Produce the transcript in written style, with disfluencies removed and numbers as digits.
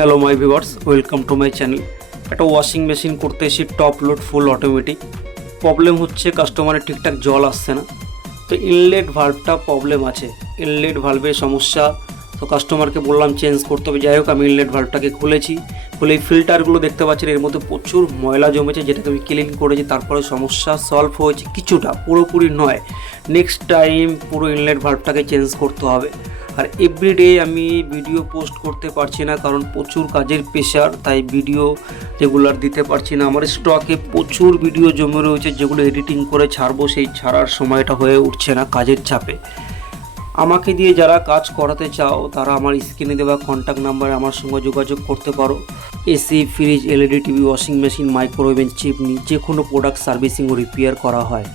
Hello my viewers, welcome to my channel. একটা washing machine করতে এসে top load full automatic. Problem হচ্ছে কাস্টমারের ঠিকঠাক জল আসছে না, তো ইনলেট ভালভটা প্রবলেম আছে, ইনলেট ভালভের সমস্যা। তো কাস্টমারকে বললাম চেঞ্জ করতে হবে। যাই হোক, আমি ইনলেট ভালভটাকে খুলেছি, খুলে এই ফিল্টারগুলো দেখতে পাচ্ছেন, এর মধ্যে প্রচুর ময়লা জমেছে, যেটাকে আমি ক্লিন করেছি। তারপরে সমস্যা সলভ হয়েছে কিছুটা, পুরোপুরি নয়। নেক্সট টাইম পুরো ইনলেট ভালভটাকে চেঞ্জ করতে হবে। আর এভরিডে আমি ভিডিও পোস্ট করতে পারছি না, কারণ প্রচুর কাজের প্রেশার, তাই ভিডিও রেগুলার দিতে পারছি না। আমার স্টকে প্রচুর ভিডিও জমে রয়েছে, যেগুলো এডিটিং করে ছাড়বো, সেই ছাড়ার সময়টা হয়ে উঠছে না কাজের চাপে। আমাকে দিয়ে যারা কাজ করাতে চাও, তারা আমার স্ক্রিনে দেওয়া কন্ট্যাক্ট নাম্বারে আমার সঙ্গে যোগাযোগ করতে পারো। AC, fridge, LED TV, washing machine, microwave, chimney, যে কোনো প্রোডাক্ট সার্ভিসিং ও রিপেয়ার করা হয়।